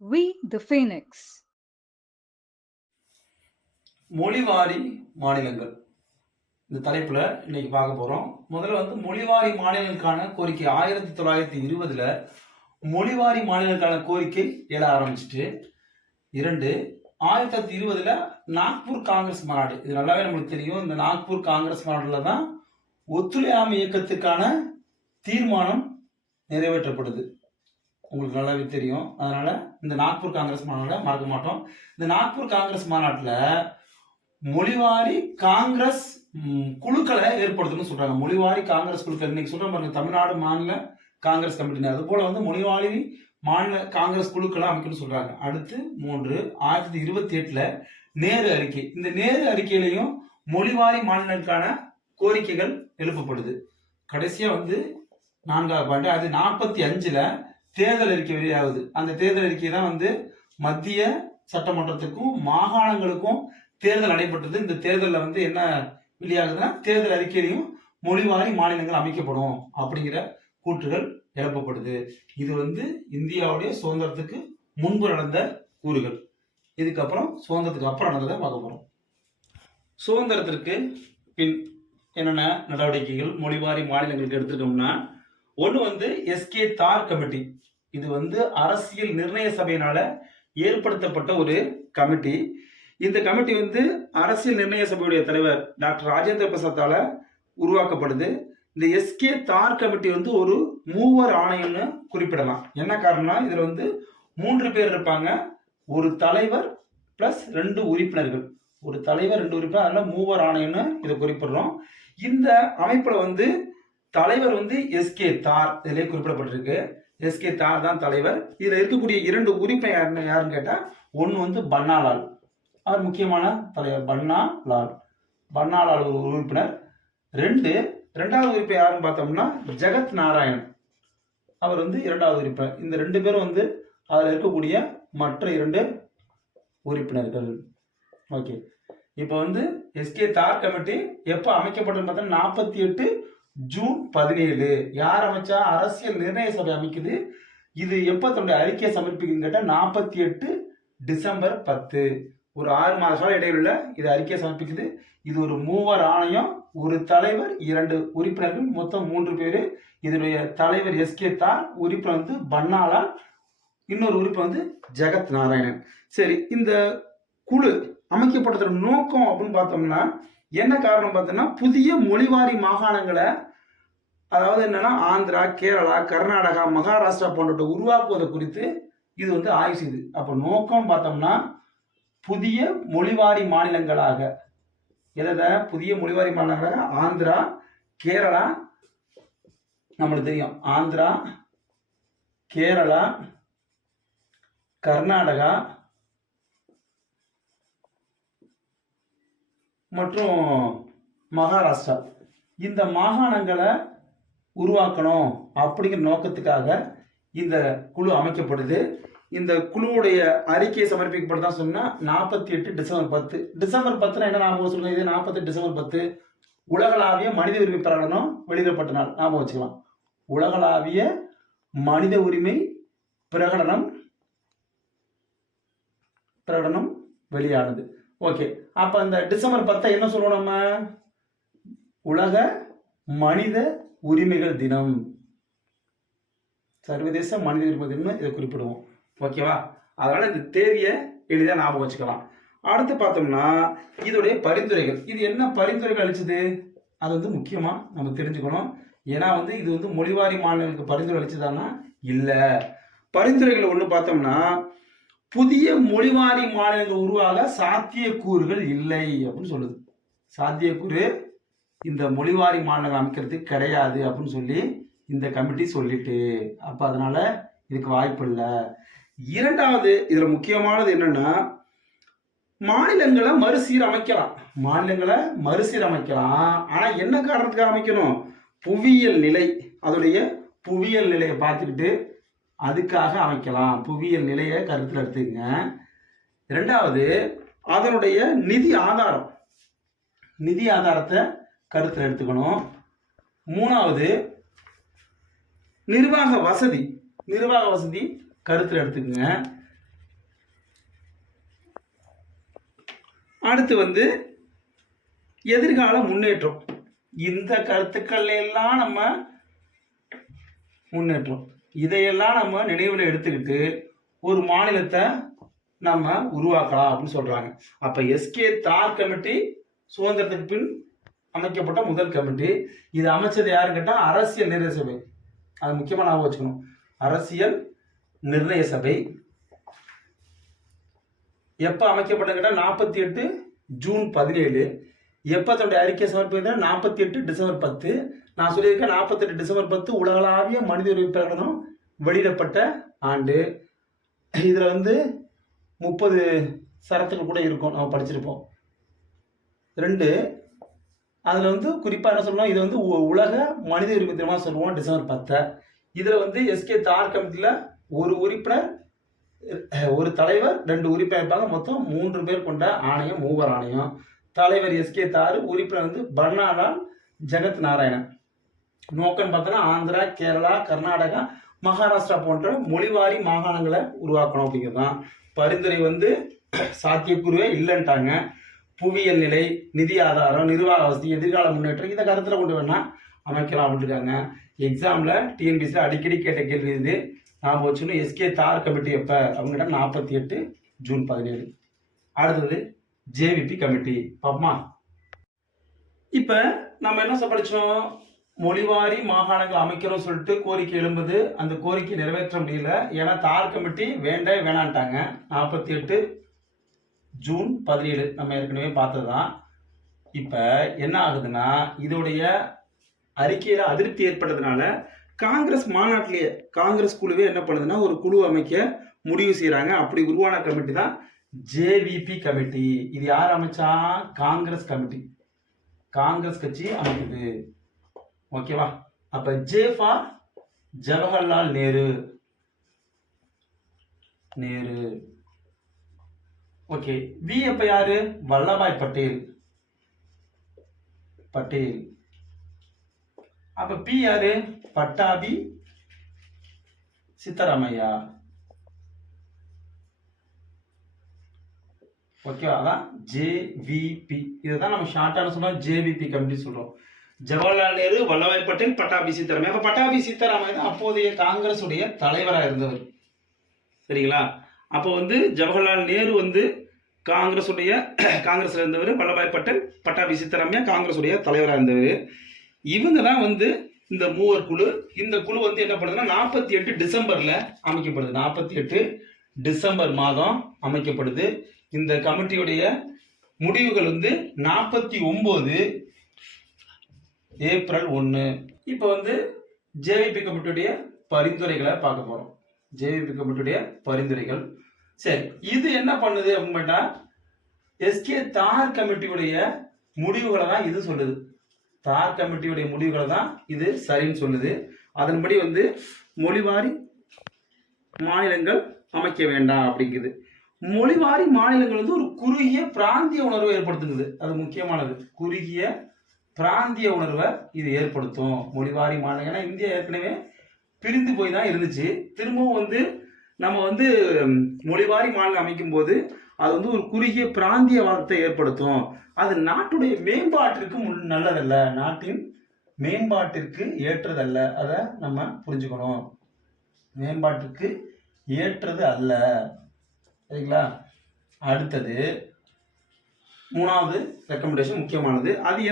We the Phoenix. மொழிவாரி மாநிலங்கள் இந்த தலைப்புல இன்னைக்கு பார்க்க போறோம். முதல்ல மொழிவாரி மாநிலங்களுக்கான கோரிக்கை 1920 மொழிவாரி மாநிலங்களுக்கான கோரிக்கை எழ ஆரம்பிச்சுட்டு 1920 நாக்பூர் காங்கிரஸ் மாநாடு. இது நல்லாவே நம்மளுக்கு தெரியும். இந்த நாக்பூர் காங்கிரஸ் மாநாடுல தான் ஒத்துழையாமை இயக்கத்துக்கான தீர்மானம் நிறைவேற்றப்படுது. உங்களுக்கு நல்லாவே தெரியும். அதனால இந்த நாக்பூர் காங்கிரஸ் மாநாட்டை மறக்க மாட்டோம். இந்த நாக்பூர் காங்கிரஸ் மாநாட்டில் மொழிவாரி காங்கிரஸ் குழுக்களை ஏற்படுத்தணும்னு சொல்றாங்க. மொழிவாரி காங்கிரஸ் குழுக்கள் இன்னைக்கு சொல்ற பாருங்க, தமிழ்நாடு மாநில காங்கிரஸ் கமிட்டி, அது போல மொழிவாரி மாநில காங்கிரஸ் குழுக்களை அமைக்கணும்னு சொல்றாங்க. அடுத்து 1928 நேரு அறிக்கை. இந்த நேரு அறிக்கையிலையும் மொழிவாரி மாநிலங்களுக்கான கோரிக்கைகள் எழுப்பப்படுது. கடைசியா 4வது பாயிண்ட், அது 45 தேர்தல் அறிக்கை வெளியாகுது. அந்த தேர்தல் அறிக்கை தான் மத்திய சட்டமன்றத்துக்கும் மாகாணங்களுக்கும் தேர்தல் நடைபெற்றது. இந்த தேர்தலில் என்ன வெளியாகுதுன்னா, தேர்தல் அறிக்கையிலையும் மொழிவாரி மாநிலங்கள் அமைக்கப்படும் அப்படிங்கிற கூற்றுகள் எழுப்பப்படுது. இது இந்தியாவுடைய சுதந்திரத்துக்கு முன்பு நடந்த கூறுகள். இதுக்கப்புறம் சுதந்திரத்துக்கு அப்புறம் நடந்ததை பார்க்க போறோம். சுதந்திரத்திற்கு பின் என்னென்ன நடவடிக்கைகள் மொழிவாரி மாநிலங்களுக்கு எடுத்துட்டோம்னா, ஒன்று எஸ்கே தார் கமிட்டி. இது அரசியல் நிர்ணய சபையினால ஏற்படுத்தப்பட்ட ஒரு கமிட்டி. இந்த கமிட்டி அரசியல் நிர்ணய சபையுடைய தலைவர் டாக்டர் ராஜேந்திர பிரசாத்தால உருவாக்கப்படுது. இந்த எஸ்கே தார் கமிட்டி ஒரு மூவர் ஆணையம்னு குறிப்பிடலாம். என்ன காரணம்னா, இதுல 3 பேர் இருப்பாங்க. ஒரு தலைவர் பிளஸ் 2 உறுப்பினர்கள். ஒரு தலைவர் 2 உறுப்பினர், அதனால மூவர் ஆணையம்னு இதை குறிப்பிடுறோம். இந்த அமைப்புல தலைவர் எஸ்கே தார் இதிலே குறிப்பிடப்பட்டிருக்கு. எஸ்கே தார் தான் தலைவர். இதுல இருக்கக்கூடிய 2 உறுப்பினர் யாருன்னு கேட்டா, ஒன்னு பன்னாலால், அவர் முக்கியமான தலைவர். பன்னாலால் ஒரு உறுப்பினர். ரெண்டாவது உறுப்பினர் யாருன்னு பார்த்தோம்னா ஜெகத் நாராயண், அவர் 2வது உறுப்பினர். இந்த 2 பேரும் அதுல இருக்கக்கூடிய மற்ற 2 உறுப்பினர்கள். ஓகே, இப்போ எஸ்கே தார் கமிட்டி எப்ப அமைக்கப்பட்டதுன்னு பார்த்தா 48 ஜூன் 17. யார் அமைச்சா? அரசியல் நிர்ணய சபை அமைக்குது. இது எப்ப தன்னுடைய அறிக்கையை சமர்ப்பிக்குன்னு கேட்டா 48 டிசம்பர் 10. ஒரு 6 மாத கால இடைவெளியில இது அறிக்கையை சமர்ப்பிக்குது. இது ஒரு மூவர் ஆணையம், ஒரு தலைவர், 2 உறுப்பினர்கள், மொத்தம் 3 பேரு. இதனுடைய தலைவர் எஸ்கே தார், உறுப்பினர் பன்னாலால், இன்னொரு உறுப்பினர் ஜெகத் நாராயணன். சரி, இந்த குழு அமைக்கப்பட்டதோட நோக்கம் அப்படின்னு பார்த்தோம்னா என்ன காரணம் பார்த்தோம்னா, புதிய மொழிவாரி மாகாணங்களை, அதாவது என்னன்னா ஆந்திரா, கேரளா, கர்நாடகா, மகாராஷ்டிரா போன்றவற்றை உருவாக்குவதை குறித்து இது ஆய்வு செய்யுது. அப்போ நோக்கம் பார்த்தோம்னா, புதிய மொழிவாரி மாநிலங்களாக, புதிய மொழிவாரி மாநிலங்களாக ஆந்திரா, கேரளா, நம்மளுக்கு தெரியும் ஆந்திரா, கேரளா, கர்நாடகா மற்றும் மகாராஷ்டிரா, இந்த மாகாணங்களை உருவாக்கணும் அப்படிங்கிற நோக்கத்துக்காக இந்த குழு அமைக்கப்படுது. இந்த குழுவுடைய அறிக்கையை சமர்ப்பிக்கப்பட்டதான் சொன்னா 48 டிசம்பர் 10. டிசம்பர் 10 என்ன ஞாபகம் சொல்லுங்க? இது 48 டிசம்பர் 10 உலகளாவிய மனித உரிமை பிரகடனம் வெளியிடப்பட்ட நாள். ஞாபகம் வச்சுக்கலாம். உலகளாவிய மனித உரிமை பிரகடனம் வெளியானது. ஓகே, அப்ப இந்த டிசம்பர் 10 என்ன சொல்லுவோம் நம்ம? உலக மனித உரிமைகள் தினம், சர்வதேச மனித உரிமை தினம் இதை குறிப்பிடுவோம். ஓகேவா? அதனால இந்த தேதியை எளிதாக ஞாபகம் வச்சுக்கலாம். அடுத்து பார்த்தோம்னா இதோடைய பரிந்துரைகள். இது என்ன பரிந்துரைகள் அளிச்சது? அது முக்கியமா நம்ம தெரிஞ்சுக்கணும். ஏன்னா இது மொழிவாரி மாநிலங்களுக்கு பரிந்துரை அளிச்சதானா? இல்ல. பரிந்துரைகள் ஒன்று பார்த்தோம்னா, புதிய மொழிவாரி மாநிலங்கள் உருவாக சாத்தியக்கூறுகள் இல்லை அப்படின்னு சொல்லுது. சாத்தியக்கூறு இந்த மொழிவாரி மாநிலங்கள் அமைக்கிறதுக்கு கிடையாது அப்படின்னு சொல்லி இந்த கமிட்டி சொல்லிட்டு, அப்ப அதனால இதுக்கு வாய்ப்பு இல்லை. 2வது இதுல முக்கியமானது என்னன்னா, மாநிலங்களை மறுசீரமைக்கலாம். ஆனா என்ன காரணத்துக்காக அமைக்கணும்? புவியியல் நிலை, அதோடைய புவியியல் நிலையை பார்த்துக்கிட்டு அதுக்காக அமைக்கலாம். புவியியல் நிலையை கருத்தில் எடுத்துக்கங்க. 2வது அதனுடைய நிதி ஆதாரத்தை கருத்தில் எடுத்துக்கணும். 3வது நிர்வாக வசதி கருத்தில் எடுத்துக்கங்க. அடுத்து வந்து எதிர்கால முன்னேற்றம். இந்த கருத்துக்கள் எல்லாம் நம்ம முன்னேற்றம், இதையெல்லாம் நம்ம நினைவில் எடுத்துக்கிட்டு ஒரு மாநிலத்தை நம்ம உருவாக்கலாம் அப்படின்னு சொல்றாங்க. அப்ப எஸ்கே தார் கமிட்டி சுதந்திரத்துக்கு பின் அமைக்கப்பட்ட முதல் கமிட்டி. இது அமைச்சது யாருன்னு கேட்டா அரசியல் நிர்ணய சபை. அது முக்கியமா ஞாபகம் வச்சுக்கணும். அரசியல் நிர்ணய சபை எப்ப அமைக்கப்பட்டது கேட்டா 48 ஜூன் 17. எப்ப தன்னுடைய அறிக்கை சமர்ப்பித்த 48 டிசம்பர் 10. நான் சொல்லியிருக்கேன் 48 டிசம்பர் 10 உலகளாவிய மனித உரிமை பிரகடனம் வெளியிடப்பட்ட ஆண்டு. இதுல வந்து 30 சரத்துகள் கூட இருக்கும், நம்ம படிச்சிருப்போம். 2 அதுல வந்து குறிப்பா என்ன சொல்லணும், இது வந்து உலக மனித உரிமை தினமா சொல்லுவோம் டிசம்பர் 10. இதுல வந்து எஸ்கே தார் கமிட்டியில ஒரு உறுப்பினர், ஒரு தலைவர், 2 உறுப்பினர் இருப்பாங்க. மொத்தம் 3 பேர் கொண்ட ஆணையம், மூவர் ஆணையம். தலைவர் எஸ்கே தார், உறுப்பினர் வந்து பர்னாலால் ஜெகத் நாராயணன். நோக்கம் பார்த்தோன்னா ஆந்திரா, கேரளா, கர்நாடகா, மகாராஷ்டிரா போன்ற மொழிவாரி மாகாணங்களை உருவாக்கணும் அப்படிங்கிறது தான். பரிந்துரை வந்து சாத்தியக்கூறுவே இல்லைன்ட்டாங்க. புவியியல் நிலை, நிதி ஆதாரம், நிர்வாக வசதி, எதிர்கால முன்னேற்றம், இதை கருத்தில் கொண்டு வேணா அமைக்கலாம் அப்படின்னு இருக்காங்க. எக்ஸாம்ல டிஎன்பிசியில் அடிக்கடி கேட்ட கேள்வி இது. ஞாபகம் வச்சுன்னு எஸ்கே தார் கமிட்டி எப்ப அவங்க 48 ஜூன் 17. அடுத்தது ஜேவிபி கமிட்டி பாப்பமா. இப்ப நம்ம என்ன படிச்சோம், மொழிவாரி மாகாணங்கள் அமைக்கிறோம் சொல்லிட்டு கோரிக்கை எழும்புது. அந்த கோரிக்கை நிறைவேற்ற முடியல. ஏன்னா தார் கமிட்டி வேணான்ட்டாங்க. 48 ஜூன் 17 நம்ம ஏற்கனவே பார்த்ததுதான். இப்ப என்ன ஆகுதுன்னா, இதோடைய அறிக்கையில அதிருப்தி ஏற்பட்டதுனால காங்கிரஸ் மாநாட்டிலேயே காங்கிரஸ் குழுவே என்ன பண்ணுதுன்னா ஒரு குழு அமைக்க முடிவு செய்யறாங்க. அப்படி உருவான கமிட்டி தான் ஜேவிபி கமிட்டி. இது யார் அமைச்சா? காங்கிரஸ் கமிட்டி, காங்கிரஸ் கட்சி அமைக்குது. ஓகேவா? அப்ப J for Jawaharlal Nehru. Okay. V அப்ப யாரு? வல்லபாய் பட்டேல். அப்ப பி யாரு? பட்டாபி சித்தராமையா. ஓகே, அதான் ஜேவிபி. இதுதான் நம்ம ஷார்ட்டான சொல்றோம், ஜேவிபி கமிட்டி சொல்றோம். ஜவஹர்லால் நேரு, வல்லபாய் பட்டேல், பட்டாபி சித்தராமையா. அப்ப பட்டாபி சித்தராமையா தான் அப்போதைய காங்கிரஸ் உடைய தலைவராக இருந்தவர். சரிங்களா? அப்போ வந்து ஜவஹர்லால் நேரு வந்து காங்கிரஸ்ல இருந்தவர், வல்லபாய் பட்டேல், பட்டாபி சித்தராமையா காங்கிரஸ் உடைய தலைவராக இருந்தவர். இவங்க தான் வந்து இந்த மூவர் குழு. இந்த குழு வந்து என்ன பண்ணுதுன்னா 48 டிசம்பர்ல அமைக்கப்படுது. 48 டிசம்பர் மாதம் அமைக்கப்படுது. இந்த கமிட்டியுடைய முடிவுகள் வந்து 49 ஏப்ரல் 1. இப்போ வந்து ஜேவிபி கமிட்டியுடைய பரிந்துரைகளை பார்க்க போறோம். ஜேவிபி கமிட்டியுடைய பரிந்துரைகள். சரி, இது என்ன பண்ணுது அப்படின்னு கேட்டா எஸ்கே தார் கமிட்டியுடைய முடிவுகளை தான் இது சொல்லுது. தார் கமிட்டியுடைய முடிவுகளை தான் இது சரின்னு சொல்லுது. அதன்படி வந்து மொழிவாரி மாநிலங்கள் அமைக்க வேண்டாம் அப்படிங்குது. மொழிவாரி மாநிலங்கள் வந்து ஒரு குறுகிய பிராந்திய உணர்வை ஏற்படுத்துங்குது. அது முக்கியமானது. குறுகிய பிராந்திய உணர்வை இது ஏற்படுத்தும் மொழிவாரி மாநிலம். ஏன்னா இந்தியா ஏற்கனவே பிரிந்து போய் தான் இருந்துச்சு. திரும்பவும் வந்து நம்ம வந்து மொழிவாரி மாநிலம் அமைக்கும் போது அது வந்து ஒரு குறுகிய பிராந்திய வாதத்தை ஏற்படுத்தும். அது நாட்டுடைய மேம்பாட்டிற்கு நல்லதல்ல, நாட்டின் மேம்பாட்டிற்கு ஏற்றதல்ல. அதை நம்ம புரிஞ்சுக்கணும். மேம்பாட்டிற்கு ஏற்றது அல்ல. சரிங்களா? அடுத்தது 3வது ரெக்கமெண்டேஷன் முக்கியமானது. அது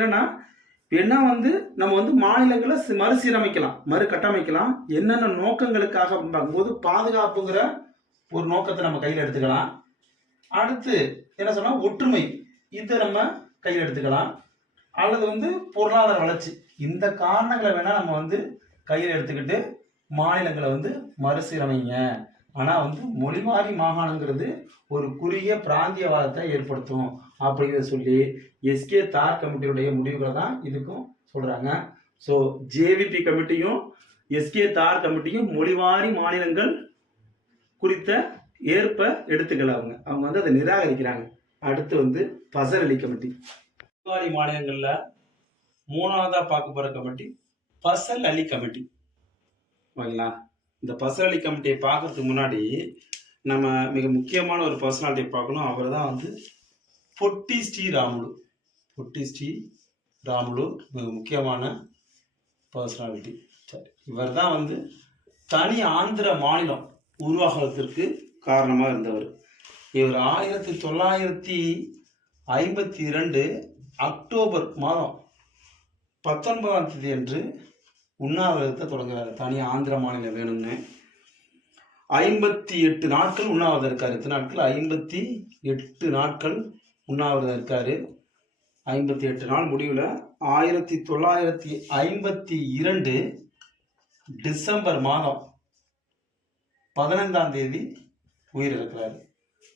என்ன வந்து நம்ம வந்து மாநிலங்களை மறுசீரமைக்கலாம், மறுகட்டமைக்கலாம். என்னென்ன நோக்கங்களுக்காக பார்க்கும்போது பாதுகாப்புங்கிற ஒரு நோக்கத்தை நம்ம கையில் எடுத்துக்கலாம். அடுத்து என்ன சொன்னா ஒற்றுமை, இதை நம்ம கையில் எடுத்துக்கலாம். அல்லது வந்து பொருளாதார வளர்ச்சி. இந்த காரணங்களை வேணா நம்ம வந்து கையில் எடுத்துக்கிட்டு மாநிலங்களை வந்து மறுசீரமைங்க. ஆனா வந்து மொழிவாரி மாகாணங்கிறது ஒரு குறுகிய பிராந்தியவாதத்தை ஏற்படுத்தும் அப்படிங்கிறத சொல்லி எஸ்கே தார் கமிட்டியுடைய முடிவுகளை தான் இதுக்கும் சொல்றாங்க. ஸோ ஜேவிபி கமிட்டியும் எஸ்கே தார் கமிட்டியும் மொழிவாரி மாநிலங்கள் குறித்த ஏற்ப எடுத்துக்கல. அவங்க வந்து அதை நிராகரிக்கிறாங்க. அடுத்து வந்து ஃபசல் அலி கமிட்டி. மொழிவாரி மாநிலங்கள்ல 3வதா பார்க்க போற கமிட்டி ஃபசல் அலி கமிட்டி. ஓகேங்களா? இந்த ஃபசல் அலி கமிட்டியை பார்க்கறதுக்கு முன்னாடி நம்ம மிக முக்கியமான ஒரு பர்சனாலிட்டியை பார்க்கணும். அவர் தான் வந்து பொட்டி ஸ்ரீராமுலு. பொட்டி ஸ்ரீராமுலு மிக முக்கியமான பர்சனாலிட்டி. சரி, இவர் தான் வந்து தனி ஆந்திர மாநிலம் உருவாகிறதுக்கு காரணமாக இருந்தவர். இவர் 1952 அக்டோபர் மாதம் 19ஆம் தேதி அன்று உண்ணாவிரதத்தை தொடங்குறாரு. தனி ஆந்திர மாநிலம் வேணும்னு 58 நாட்கள் உண்ணாவிரதம் இருக்காரு. எத்தனை நாட்கள்? 58 நாட்கள் உண்ணாவிரதம் இருக்காரு. 58 நாள் முடிவில் 1952 டிசம்பர் மாதம் 15ஆம் தேதி உயிரிழக்கிறாரு.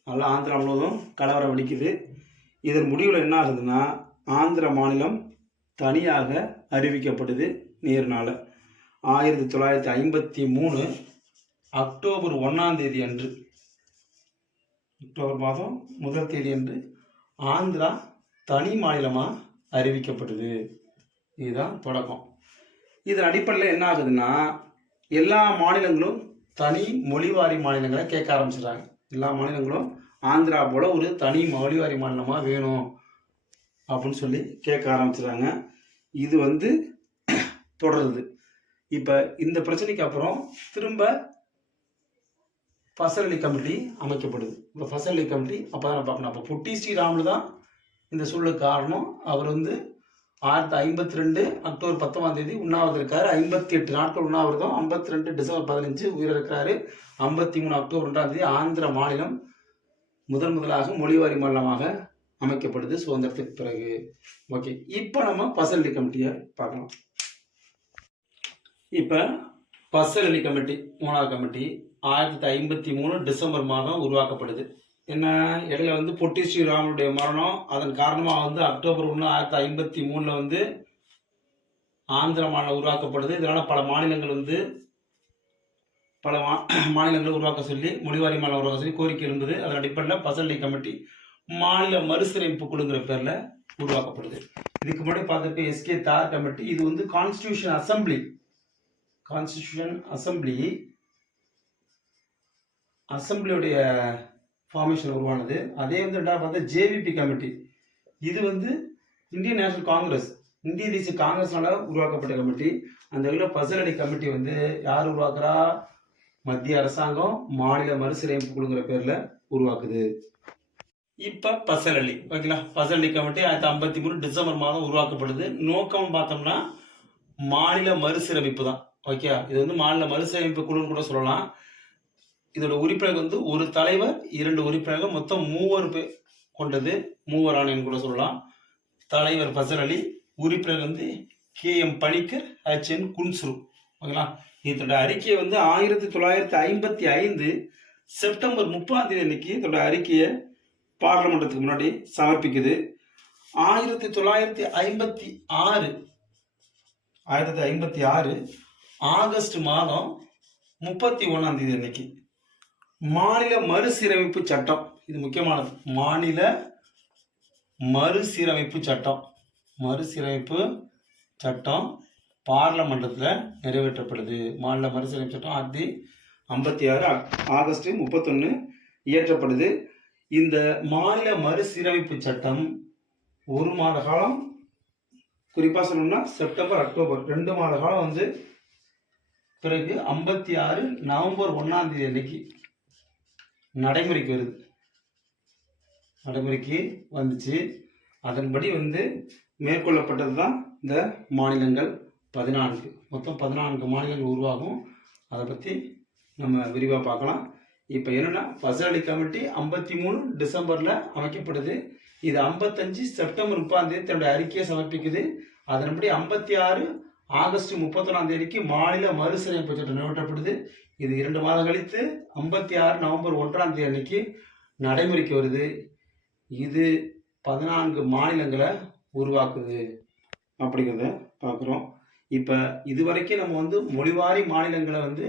நல்லா ஆந்திரா முழுவதும் கலவரம் வெடிக்குது. இதன் முடிவில் என்ன ஆகுதுன்னா, ஆந்திர மாநிலம் தனியாக அறிவிக்கப்படுது நேருனால. 1953 அக்டோபர் 1ஆம் தேதி அன்று, அக்டோபர் மாதம் 1 தேதி அன்று ஆந்திரா தனி மாநிலமாக அறிவிக்கப்படுது. இதுதான் தொடக்கம். இதன் அடிப்படையில் என்ன ஆகுதுன்னா, எல்லா மாநிலங்களும் தனி மொழிவாரி மாநிலங்களை கேட்க ஆரம்பிச்சிடுறாங்க. எல்லா மாநிலங்களும் ஆந்திரா போல ஒரு தனி மொழிவாரி மாநிலமாக வேணும் அப்படின்னு சொல்லி கேட்க ஆரம்பிச்சிடுறாங்க. இது வந்து தொடருது. இப்போ இந்த பிரச்சனைக்கு அப்புறம் திரும்ப ஃபசல் அலி கமிட்டி அமைக்கப்படுது. இப்போ ஃபசல் அலி கமிட்டி அப்போ தான் பார்க்கணும். அப்போ பொட்டி ஸ்ரீராமுலு தான் இந்த சூழலுக்கு காரணம். அவர் வந்து 1952 அக்டோபர் 19ஆம் தேதி உண்ணாவிரதம் இருக்காரு. 58 நாட்கள் உண்ணாவிரதம். 52 டிசம்பர் 15 உயிரிழக்கிறாரு. 53 அக்டோபர் 2ஆம் தேதி ஆந்திர மாநிலம் முதலாக மொழிவாரி மாநிலமாக அமைக்கப்படுது சுதந்திரத்துக்கு பிறகு. ஓகே, இப்போ நம்ம ஃபசல் அலி கமிட்டியை பார்க்கலாம். இப்போ ஃபசல் அலி கமிட்டி 3ஆவது கமிட்டி 1953 டிசம்பர் மாதம் உருவாக்கப்படுது. என்ன, இடையில வந்து பொட்டி ஸ்ரீராமுடைய மரணம், அதன் காரணமாக வந்து அக்டோபர் 1 1953 வந்து ஆந்திர மாநிலம் உருவாக்கப்படுது. இதனால் பல மாநிலங்கள் வந்து மாநிலங்களை உருவாக்க சொல்லி, மொழிவாரி மாநிலம் உருவாக்க சொல்லி கோரிக்கை இருந்தது. அதன் அடிப்படையில் ஃபசல் அலி கமிட்டி மாநில மறுசீரமைப்பு குழுங்கிற பேரில் உருவாக்கப்படுது. இதுக்கு முன்னாடி பார்த்துருக்க எஸ்கே தார் கமிட்டி, இது வந்து கான்ஸ்டியூஷன் அசம்பிளியுடைய ஃபார்மேஷன் உருவானது. அதே வந்து ரெண்டாவது பார்த்தா ஜேவிபி கமிட்டி, இது வந்து இந்தியன் நேஷனல் காங்கிரஸ், இந்திய தேசிய காங்கிரஸ்னால உருவாக்கப்பட்ட கமிட்டி. அந்த வகையில் ஃபசல் அலி கமிட்டி வந்து யார் உருவாக்குறா? மத்திய அரசாங்கம் மாநில மறுசீரமைப்பு குழுங்கிற பேரில் உருவாக்குது. இப்போ ஃபசல் அலி, ஓகேங்களா, ஃபசல் அலி கமிட்டி 1953 டிசம்பர் மாதம் உருவாக்கப்படுது. நோக்கம் பார்த்தோம்னா மாநில மறுசீரமைப்பு தான். ஓகே, இது வந்து மாநில மறுசீரமைப்பு குழுன்னு கூட சொல்லலாம். இதோட உறுப்பினர்கள் வந்து ஒரு தலைவர், 2 உறுப்பினர்கள், மொத்தம் 3 பேர் கொண்டது மூவர் ஆணையம் கூட சொல்லலாம். தலைவர் ஃபசல் அலி, உறுப்பினர் வந்து KM பணிக்கர், HN குன்ஸ்ரு. ஓகேங்களா, இதோட அறிக்கையை வந்து 1955 செப்டம்பர் 30ஆம் தேதி அன்னைக்கு இதோட அறிக்கையை பார்லமெண்டத்துக்கு முன்னாடி சமர்ப்பிக்குது. 1956 ஆகஸ்ட் மாதம் 31ஆம் தேதி அன்னைக்கு மாநில மறுசீரமைப்பு சட்டம், இது முக்கியமானது, மாநில மறுசீரமைப்பு சட்டம் பார்லமெண்டத்தில் நிறைவேற்றப்படுது. மாநில மறுசீரமைப்பு சட்டம் 1956 ஆகஸ்ட் 31 இயற்றப்படுது. இந்த மாநில மறுசீரமைப்பு சட்டம் 1 மாத காலம், குறிப்பாக சொல்லணும்னா செப்டம்பர் அக்டோபர் 2 மாத காலம் வந்து பிறகு 56 நவம்பர் 1ஆம் தேதி அன்னைக்கு நடைமுறைக்கு வந்துச்சு. அதன்படி வந்து மேற்கொள்ளப்பட்டது தான் இந்த மாநிலங்கள் 14, மொத்தம் 14 மாநிலங்கள் உருவாகும். அதை பற்றி நம்ம விரிவாக பார்க்கலாம். இப்போ என்னென்னா, ஃபசல் அலி கமிட்டி 53 டிசம்பரில் அமைக்கப்படுது. இது 55 செப்டம்பர் 30ஆம் தேதி தன்னுடைய அறிக்கையை சமர்ப்பிக்குது. அதன்படி 56 ஆகஸ்ட் 31ஆம் தேதிக்கு மாநில மறுசீரமைப்பு சட்டம் நிறைவேற்றப்படுது. இது 2 மாதம் கழித்து 56 நவம்பர் 1ஆம் தேதி அன்னைக்கு நடைமுறைக்கு வருது. இது 14 மாநிலங்களை உருவாக்குது அப்படிங்கிறத பார்க்குறோம். இப்போ இதுவரைக்கும் நம்ம வந்து மொழிவாரி மாநிலங்களை வந்து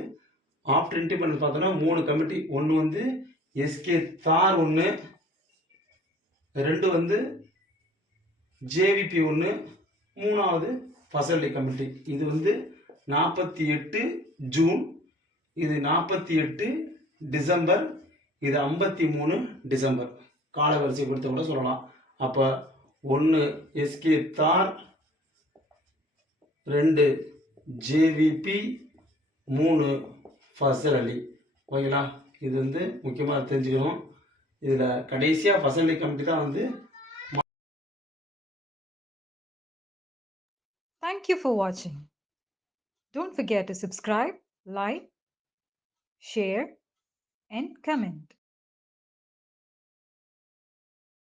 ஆஃப்டர் இண்டிபெண்டன்ஸ் பார்த்தோன்னா 3 கமிட்டி. ஒன்று வந்து எஸ்கே தார், 1, 2 வந்து ஜேவிபி 1, 3வது ஃபசல் அலி கமிட்டி. இது வந்து 48 ஜூன், இது 48 டிசம்பர், இது 53 டிசம்பர். கால வரிசைப்படுத்த கூட சொல்லலாம். அப்போ 1 எஸ்கே தார், 2 ஜேவிபி, 3 ஃபசல் அலி. ஓகேங்களா? இது வந்து முக்கியமாக தெரிஞ்சுக்கணும். இதில் கடைசியாக ஃபசல் அலி கமிட்டி தான் வந்து. Thank you for watching. Don't forget to subscribe, like, share, and comment.